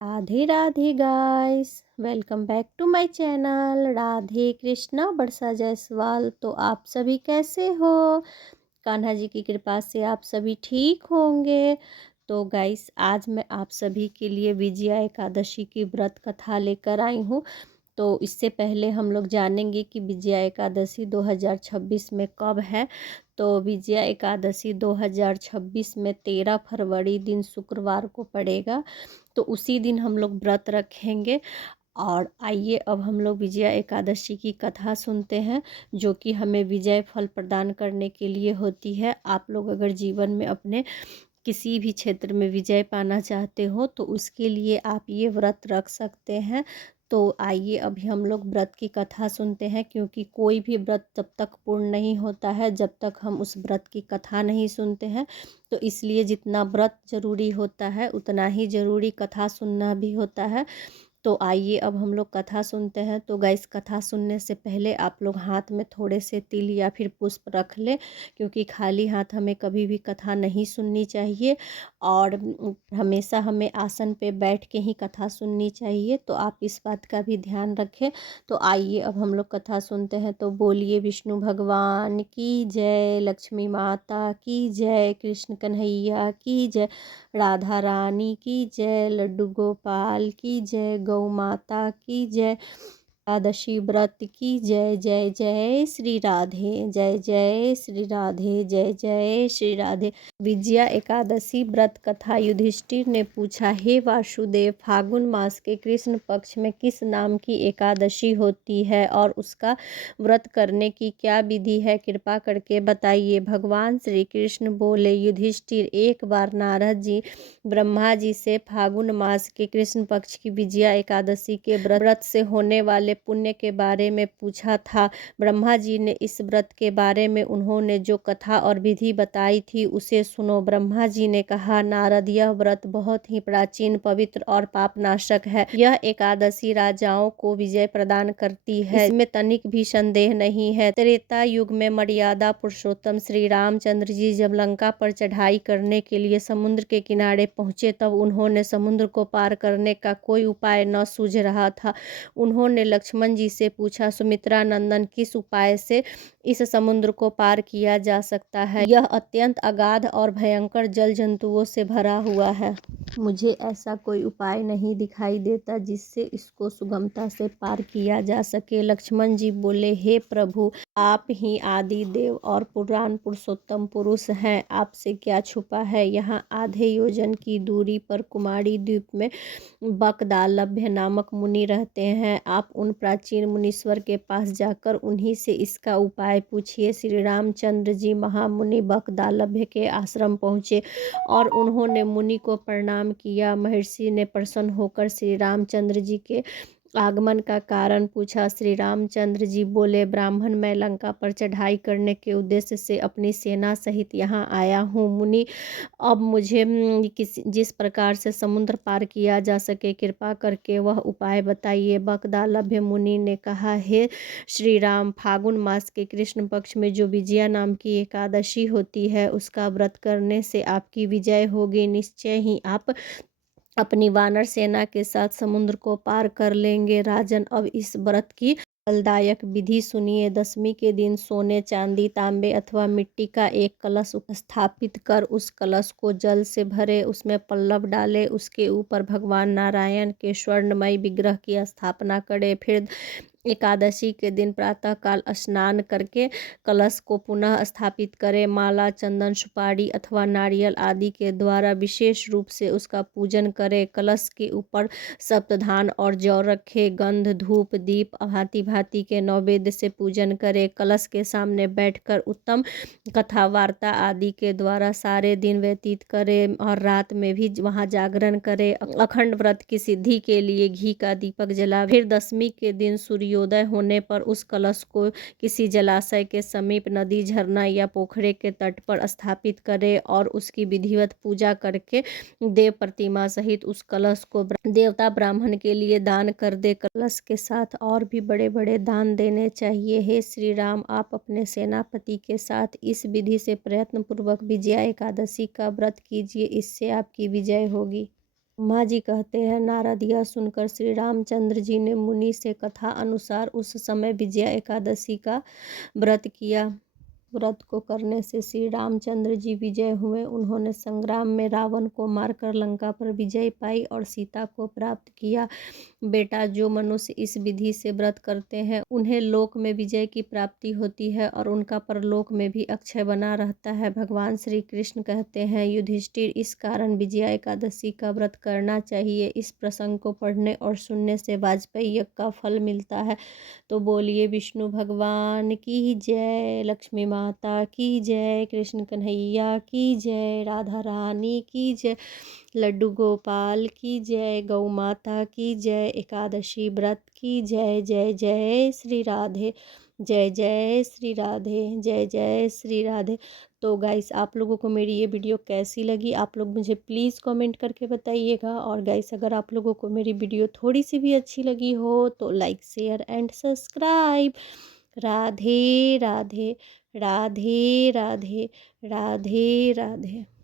Radhe Radhe guys, welcome back to my channel Radhe Krishna Barsa Jaiswal. तो आप सभी कैसे हो? कान्हा जी की कृपा से आप सभी ठीक होंगे। तो गाइस, आज मैं आप सभी के लिए विजया एकादशी की व्रत कथा लेकर आई हूँ। तो इससे पहले हम लोग जानेंगे कि विजया एकादशी 2026 में कब है। तो विजया एकादशी 2026 में 13 फरवरी दिन शुक्रवार को पड़ेगा। तो उसी दिन हम लोग व्रत रखेंगे। और आइए अब हम लोग विजया एकादशी की कथा सुनते हैं, जो कि हमें विजय फल प्रदान करने के लिए होती है। आप लोग अगर जीवन में अपने किसी भी क्षेत्र में विजय पाना चाहते हो तो उसके लिए आप ये व्रत रख सकते हैं। तो आइए अभी हम लोग व्रत की कथा सुनते हैं, क्योंकि कोई भी व्रत तब तक पूर्ण नहीं होता है जब तक हम उस व्रत की कथा नहीं सुनते हैं। तो इसलिए जितना व्रत जरूरी होता है उतना ही जरूरी कथा सुनना भी होता है। तो आइए अब हम लोग कथा सुनते हैं। तो गाइस, कथा सुनने से पहले आप लोग हाथ में थोड़े से तिल या फिर पुष्प रख लें, क्योंकि खाली हाथ हमें कभी भी कथा नहीं सुननी चाहिए। और हमेशा हमें आसन पे बैठ के ही कथा सुननी चाहिए। तो आप इस बात का भी ध्यान रखें। तो आइए अब हम लोग कथा सुनते हैं। तो बोलिए विष्णु भगवान की जय, लक्ष्मी माता की जय, कृष्ण कन्हैया की जय, राधा रानी की जय, लड्डू गोपाल की जय, गौ माता की जय, एकादशी व्रत की जय। जय जय श्री राधे, जय जय श्री राधे, जय जय श्री राधे। विजया एकादशी व्रत कथा। युधिष्ठिर ने पूछा, हे वासुदेव, फागुन मास के कृष्ण पक्ष में किस नाम की एकादशी होती है और उसका व्रत करने की क्या विधि है? कृपा करके बताइए। भगवान श्री कृष्ण बोले, युधिष्ठिर, एक बार नारद जी ब्रह्मा जी से फागुन मास के कृष्ण पक्ष की विजया एकादशी के व्रत से होने वाले पुण्य के बारे में पूछा था। ब्रह्मा जी ने इस व्रत के बारे में उन्होंने जो कथा और विधि बताई थी उसे सुनो। ब्रह्मा जी ने कहा, नारद, यह व्रत बहुत ही प्राचीन, पवित्र और पापनाशक है। यह एकादशी राजाओं को विजय प्रदान करती है, इसमें तनिक भी संदेह नहीं है। त्रेता युग में मर्यादा पुरुषोत्तम श्री रामचंद्र जी जब लंका पर चढ़ाई करने के लिए समुद्र के किनारे पहुंचे, तब उन्होंने समुद्र को पार करने का कोई उपाय न सूझ रहा था। उन्होंने लक्ष्मण जी से पूछा, सुमित्रा नंदन, किस उपाय से इस समुद्र को पार किया जा सकता है? यह अत्यंत अगाध और भयंकर जल जंतुओं से भरा हुआ है। मुझे ऐसा कोई उपाय नहीं दिखाई देता जिससे इसको सुगमता से पार किया जा सके। लक्ष्मण जी बोले, हे प्रभु, आप ही आदि देव और पुराण पुरुषोत्तम पुरुष हैं, आपसे क्या छुपा है। यहाँ आधे योजन की दूरी पर कुमारी द्वीप में बकदालभ्य नामक मुनि रहते हैं। आप उन प्राचीन मुनीश्वर के पास जाकर उन्हीं से इसका उपाय पूछिए। श्री रामचंद्र जी महामुनि बकदालभ्य के आश्रम पहुँचे और उन्होंने मुनि को प्रणाम किया। महर्षि ने प्रसन्न होकर श्री रामचंद्र जी के आगमन का कारण पूछा। श्री रामचंद्र जी बोले, ब्राह्मण, मैं लंका पर चढ़ाई करने के उद्देश्य से अपनी सेना सहित यहाँ आया हूँ। मुनि, अब मुझे जिस प्रकार से समुद्र पार किया जा सके, कृपा करके वह उपाय बताइए। बकदालभ्य मुनि ने कहा, हे श्री राम, फागुन मास के कृष्ण पक्ष में जो विजया नाम की एकादशी होती है उसका व्रत करने से आपकी विजय होगी। निश्चय ही आप अपनी वानर सेना के साथ समुद्र को पार कर लेंगे। राजन, अब इस व्रत की फलदायक विधि सुनिए। दशमी के दिन सोने, चांदी, तांबे अथवा मिट्टी का एक कलश स्थापित कर उस कलश को जल से भरे, उसमें पल्लव डाले, उसके ऊपर भगवान नारायण के स्वर्णमय विग्रह की स्थापना करे। फिर एकादशी के दिन प्रातःकाल स्नान करके कलश को पुनः स्थापित करें। माला, चंदन, सुपारी अथवा नारियल आदि के द्वारा विशेष रूप से उसका पूजन करें। कलश के ऊपर सप्तधान और जौ रखे, गंध, धूप, दीप भांति भांति के नैवेद्य से पूजन करें। कलश के सामने बैठकर उत्तम कथा वार्ता आदि के द्वारा सारे दिन व्यतीत करें और रात में भी वहाँ जागरण करें। अखंड व्रत की सिद्धि के लिए घी का दीपक जला। फिर दशमी के दिन सूर्योदय होने पर उस कलश को किसी जलाशय के समीप, नदी, झरना या पोखरे के तट पर स्थापित करें और उसकी विधिवत पूजा करके देव प्रतिमा सहित उस कलश को देवता ब्राह्मण के लिए दान कर दे। कलश के साथ और भी बड़े बड़े दान देने चाहिए। हे श्री राम, आप अपने सेनापति के साथ इस विधि से प्रयत्न पूर्वक विजया एकादशी का व्रत कीजिए, इससे आपकी विजय होगी। माँ जी कहते हैं, नारद यह सुनकर श्री रामचंद्र जी ने मुनि से कथा अनुसार उस समय विजया एकादशी का व्रत किया। व्रत को करने से श्री रामचंद्र जी विजय हुए। उन्होंने संग्राम में रावण को मारकर लंका पर विजय पाई और सीता को प्राप्त किया। बेटा, जो मनुष्य इस विधि से व्रत करते हैं उन्हें लोक में विजय की प्राप्ति होती है और उनका परलोक में भी अक्षय बना रहता है। भगवान श्री कृष्ण कहते हैं, युधिष्ठिर, इस कारण विजया एकादशी का व्रत करना चाहिए। इस प्रसंग को पढ़ने और सुनने से वाजपेयी यज्ञ का फल मिलता है। तो बोलिए विष्णु भगवान की जय, लक्ष्मी माता की जय, कृष्ण कन्हैया की जय, राधा रानी की जय, लड्डू गोपाल की जय, गौ माता की जय, एकादशी व्रत की जय। जय जय श्री राधे, जय जय श्री राधे, जय जय श्री राधे। तो गाइस, आप लोगों को मेरी ये वीडियो कैसी लगी आप लोग मुझे प्लीज़ कमेंट करके बताइएगा। और गाइस, अगर आप लोगों को मेरी वीडियो थोड़ी सी भी अच्छी लगी हो तो like share and subscribe. Radhe Radhe, Radhe Radhe, Radhe Radhe.